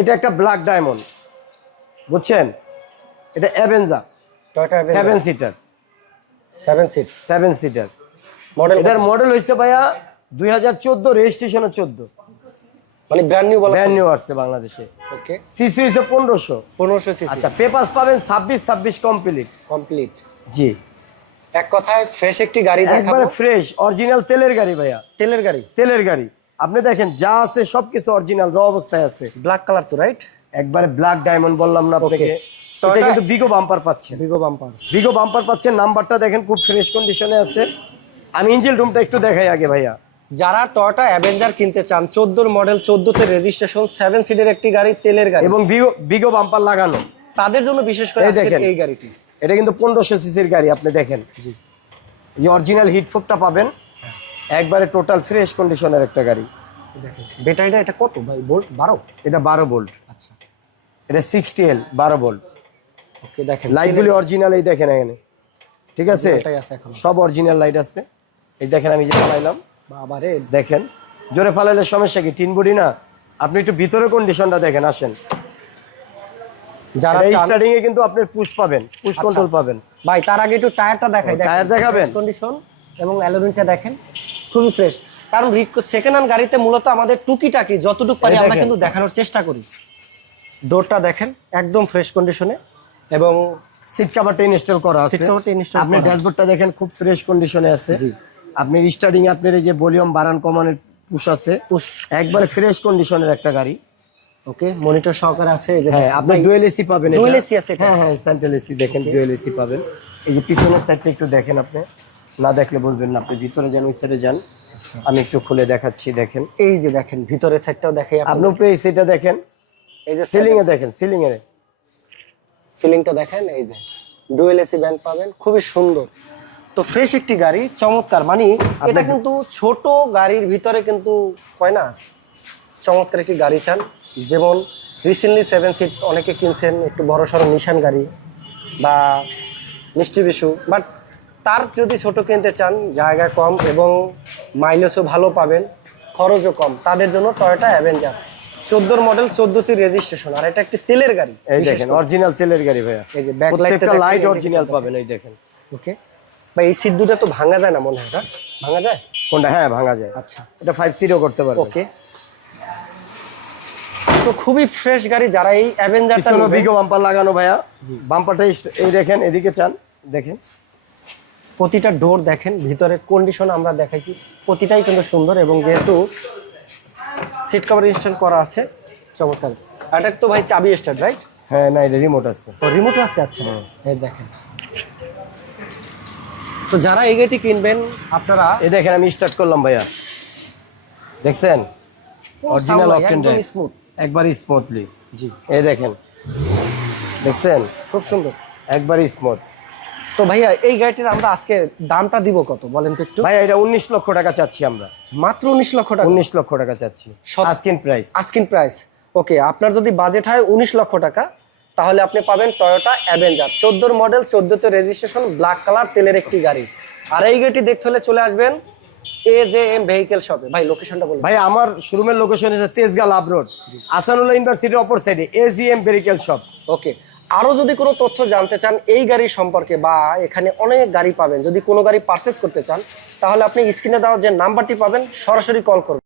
এটা একটা black diamond বুঝছেন? এটা Avanza Toyota seven seater seven seat seven seater model এটার মডেল হয়েছে ভাইয়া দুই হাজার চোদ্দ রেজিস্ট্রেশনে চোদ্দ। মানে ব্র্যান্ড নিউ ব্র্যান্ড নিউ আসছে বাংলাদেশে। ওকে সিসি হয়েছে পনেরোশো। পনেরোশো সিসি আচ্ছা পেপার পাবেন ছাব্বিশ ছাব্বিশ কমপ্লিট কমপ্লিট জি। এক কথায় ফ্রেশ একটি গাড়ি একবারে ফ্রেশ অরিজিনাল তেলের গাড়ি ভাইয়া। তেলের গাড়ি? তেলের গাড়ি। আপনি দেখেন যা আছে সবকিছু অরিজিনাল র অবস্থায় আছে। ব্ল্যাক কালার তো রাইট একবারে ব্ল্যাক ডায়মন্ড বললাম না আপনাকে। এটা কিন্তু বিগো বাম্পার পাচ্ছেন। ভিগো বাম্পার বিগো বাম্পার পাচ্ছেন নাম্বারটা দেখেন খুব ফ্রেশ কন্ডিশনে আছে। আমি ইঞ্জিন রুমটা একটু দেখাই আগে ভাইয়া। যারা টয়োটা অ্যাভেঞ্জার কিনতে চান চোদ্দোর মডেল চোদ্দোতে রেজিস্ট্রেশন সেভেন সিটের একটি গাড়ি তেলের গাড়ি। এবং বিগো বিগো বাম্পার লাগানো। তাদের জন্য বিশেষ করে দেখেন। এই গাড়িটি। এটা কিন্তু পনেরোশো সিসির গাড়ি আপনি দেখেন। এই অরিজিনাল হিটফোকটা পাবেন। একবারে টোটাল ফ্রেশ কন্ডিশনের একটা গাড়ি। দেখেন। ব্যাটারিটা এটা কত ভাই? বোল্ট বারো? এটা বারো ভোল্ট আচ্ছা। এটা সিক্সটি এল বারো ভোল্ট ওকে দেখেন। লাইটগুলি অরিজিনাল এই দেখেন এখানে। ঠিক আছে? এটাই আছে এখন। সব অরিজিনাল লাইট আছে। এই দেখেন আমি যে চালাইলাম বাবারে দেখেন। জোরে ফালাইলে সমস্যা কি? টিন বডি না? আপনি একটু ভিতরে কন্ডিশনটা দেখেন আসেন। যারা চান- স্টার্টিং এ কিন্তু আপনি পুশ পাবেন। পুশ কন্ট্রোল পাবেন। ভাই তার আগে একটু টায়ারটা দেখাই। ও, টায়ার দেখাবেন? কন্ডিশন এবং অ্যালোরিনটা দেখেন। খুবই ফ্রেশ কারণ সেকেন্ড হ্যান্ড গাড়িতে মূলত আমাদের টুকিটাকি যতটুকু পারি আমরা কিন্তু দেখানোর চেষ্টা করি। ডোরটা দেখেন একদম ফ্রেশ কন্ডিশনে এবং সিট কভারটা ইনস্টল করা আছে। সিট কভারটা install আপনি ড্যাশবোর্ডটা দেখেন খুব ফ্রেশ কন্ডিশনে আছে। জি। আপনি স্টার্টিং আপনার এই যে ভলিউম বাড়ান কমানোর পুশ আছে। পুশ একবারে ফ্রেশ কন্ডিশনের একটা গাড়ি। ওকে মনিটর সহকারে আছে এই যে হ্যাঁ আপনি ডুয়েল এসি পাবেন। Dual AC আছে হ্যাঁ হ্যাঁ সেন্ট্রাল এসি দেখেন ডুয়েল এসি পাবেন। এই যে পিছনের সাইডটা একটু দেখেন আপনি। না দেখলে বলবেন না আপনি ভিতরে যান ওই সাইডে যান। আমি একটু খুলে দেখাচ্ছি দেখেন। এই যে দেখেন ভিতরে সাইডটাও দেখাই আপনি উপরে এসিটা দেখেন। এই যে সিলিং এ দেখেন সিলিং এ সিলিংটা দেখেন এই যে। ডুয়েল এসি ব্যান্ড পাবেন খুবই সুন্দর। তো ফ্রেশ একটি গাড়ি চমৎকার। মানে এটা কিন্তু ছোট গাড়ির ভিতরে কিন্তু হয় না? চমৎকার একটি গাড়ি চান। যেমন রিসেন্টলি সেভেন সিট অনেকে কিনছেন একটু বড় সড়ো নিশান গাড়ি বা মিষ্টি বিশু বাট তার যদি ছোট কিনতে চান জায়গা কম এবং মাইলেজও ভালো পাবেন খরচও কম তাদের জন্য টয়োটা অ্যাভেঞ্জার চোদ্দোর মডেল চোদ্দোতে রেজিস্ট্রেশন আর এটা একটি তেলের গাড়ি এই দেখেন অরিজিনাল তেলের গাড়ি ভাইয়া। এই যে ব্যাক প্রত্যেকটা লাইট অরিজিনাল পাবেন এই দেখেন। ওকে বা এই সিট দুটো তো ভাঙা যায় না মনে হয় না? ভাঙা যায়? কোনটা? হ্যাঁ ভাঙা যায়। আচ্ছা। এটা ফাইভ সিটও করতে পারবেন। ওকে তো খুবই ফ্রেশ গাড়ি যারা এই অ্যাভেঞ্জারটা বিগো বাম্পার লাগানো ভাইয়া। বাম্পারটা এই দেখেন এদিকে চান দেখেন। প্রতিটা ডোর দেখেন ভিতরে কন্ডিশন আমরা দেখাইছি প্রতিটাই কিন্তু সুন্দর এবং যেহেতু সিট কভার ইনস্টল করা আছে চমৎকার। এটা তো ভাই চাবি স্টার্ট রাইট হ্যাঁ না এটা রিমোট আছে। তো রিমোট আছে আচ্ছা। এই দেখেন। তো যারা এই গাড়িটি কিনবেন আপনারা এই দেখেন আমি স্টার্ট করলাম ভাইয়া। দেখছেন? অরিজিনাল অকটেন একদম স্মুথ একবার স্মুথলি জি। এই দেখেন। দেখছেন? খুব সুন্দর। একবার স্মুথ তো ভাইয়া এই গাড়িটির আমরা আজকে দামটা দিব কত? বলেন তো একটু। ভাইয়া এটা উনিশ লক্ষ টাকা চাচ্ছি আমরা। মাত্র উনিশ লক্ষ টাকা? উনিশ লক্ষ টাকা চাচ্ছি। Asking price asking price okay আপনার যদি বাজেট হয় উনিশ লক্ষ টাকা তাহলে আপনি পাবেন টয়োটা অ্যাভেঞ্জার চোদ্দোর মডেল চোদ্দোতে রেজিস্ট্রেশন ব্ল্যাক কালার তেলের একটি গাড়ি। আর এই গাড়িটি দেখতে হলে চলে আসবেন এ জে এম ভেহিকেল শপে ভাই লোকেশনটা বলুন। ভাই আমার শোরুমের লোকেশন হচ্ছে তেজগাঁ লাভ রোড। আসানুল্লাহ ইউনিভার্সিটির অপর সাইডে এজিএম বেরিকেল শপ ওকে আরও যদি কোনো তথ্য জানতে চান এই গাড়ি সম্পর্কে বা এখানে অনেক গাড়ি পাবেন, যদি কোনো গাড়ি পারচেস করতে চান, তাহলে আপনি স্ক্রিনে দেওয়া যে নাম্বারটি পাবেন, সরাসরি কল করবেন।